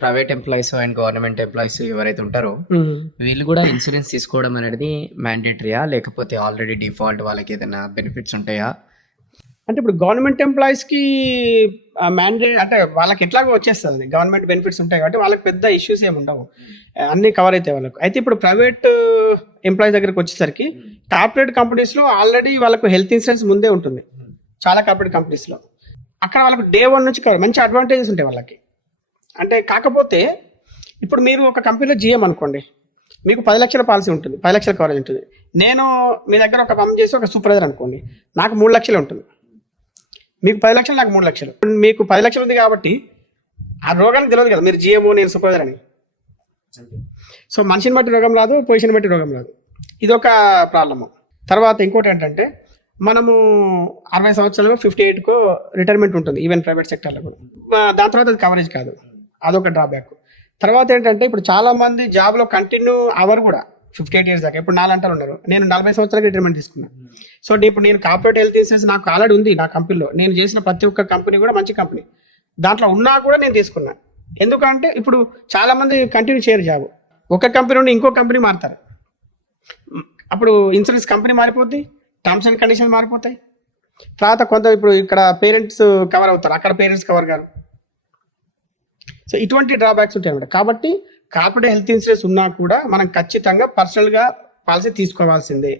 Private employees and government employees ఎవరైతే ఉంటారో వీళ్ళు కూడా ఇన్సూరెన్స్ తీసుకోవడం అనేది మ్యాండేటరీయా, లేకపోతే ఆల్రెడీ డిఫాల్ట్ వాళ్ళకి ఏదైనా బెనిఫిట్స్ ఉంటాయా? అంటే ఇప్పుడు గవర్నమెంట్ ఎంప్లాయీస్కి మ్యాండేట్ అంటే వాళ్ళకి ఎట్లాగో వచ్చేస్తుంది, గవర్నమెంట్ బెనిఫిట్స్ ఉంటాయి కాబట్టి వాళ్ళకి పెద్ద ఇష్యూస్ ఏమి ఉండవు, అన్నీ కవర్ అవుతాయి వాళ్ళకు. అయితే ఇప్పుడు ప్రైవేట్ ఎంప్లాయీస్ దగ్గరికి వచ్చేసరికి కార్పొరేట్ కంపెనీస్లో ఆల్రెడీ వాళ్ళకు హెల్త్ ఇన్సూరెన్స్ ముందే ఉంటుంది. చాలా కార్పొరేట్ కంపెనీస్లో అక్కడ వాళ్ళకు డే 1 నుంచి కవర్ మంచి అడ్వాంటేజెస్ ఉంటాయి వాళ్ళకి. అంటే కాకపోతే ఇప్పుడు మీరు ఒక కంపెనీలో జీఎం అనుకోండి, మీకు 10 లక్షల పాలసీ ఉంటుంది, 10 లక్షల కవరేజ్ ఉంటుంది. నేను మీ దగ్గర ఒక పని చేసి ఒక సూపర్వైజర్ అనుకోండి, నాకు 3 లక్షలు ఉంటుంది. మీకు 10 లక్షలు, నాకు 3 లక్షలు. మీకు 10 లక్షలు ఉంది కాబట్టి ఆ రోగానికి తెలియదు కదా మీరు జీఎం నేను సూపర్వైజర్ అని. సో మనిషిని బట్టి రోగం రాదు, పొజిషన్ బట్టి రోగం రాదు. ఇదొక ప్రాబ్లము. తర్వాత ఇంకోటి ఏంటంటే మనము 60 సంవత్సరాలు 58కో రిటైర్మెంట్ ఉంటుంది ఈవెన్ ప్రైవేట్ సెక్టర్లో కూడా. దాని తర్వాత అది కవరేజ్ కాదు, అదొక డ్రాబ్యాక్. తర్వాత ఏంటంటే ఇప్పుడు చాలా మంది జాబ్లో కంటిన్యూ అవర్ కూడా 58 ఇయర్స్ దాకా. ఇప్పుడు 4 అంటారు ఉన్నారు, నేను 40 సంవత్సరాలకి రిటైర్మెంట్ తీసుకున్నాను. సో ఇప్పుడు నేను కార్పొరేట్ హెల్త్ ఇన్సూరెన్స్ నాకు ఆల్రెడీ ఉంది నా కంపెనీలో. నేను చేసిన ప్రతి ఒక్క కంపెనీ కూడా మంచి కంపెనీ, దాంట్లో ఉన్నా కూడా నేను తీసుకున్నాను. ఎందుకంటే ఇప్పుడు చాలా మంది కంటిన్యూ చేయరు జాబ్, ఒక కంపెనీ నుండి ఇంకో కంపెనీ మారుతారు. అప్పుడు ఇన్సూరెన్స్ కంపెనీ మారిపోద్ది, టర్మ్స్ అండ్ కండిషన్స్ మారిపోతాయి. తర్వాత కొంత ఇప్పుడు ఇక్కడ పేరెంట్స్ కవర్ అవుతారు, అక్కడ పేరెంట్స్ కవర్ కారు. సో ఇటువంటి డ్రాబ్యాక్స్ ఉంటాయి అన్నమాట. కాబట్టి కార్పొరేట్ హెల్త్ ఇన్సూరెన్స్ ఉన్నా కూడా మనం ఖచ్చితంగా పర్సనల్గా పాలసీ తీసుకోవాల్సిందే.